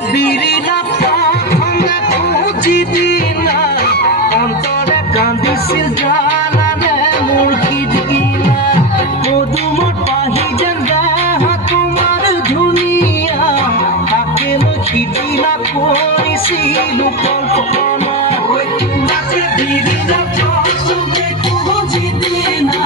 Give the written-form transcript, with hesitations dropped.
বিৰিলা প্ৰথমে পুজিদিনা অন্তৰে কান্দিছিল জানানে মোৰ সিদিনা পদুমত পাহি যেন দেহা তোমাৰ ধুনীয়া তাকে মই সিদিনা কৰিছিলো কল্পনা বিৰিলা প্ৰথমে পুজিদিনা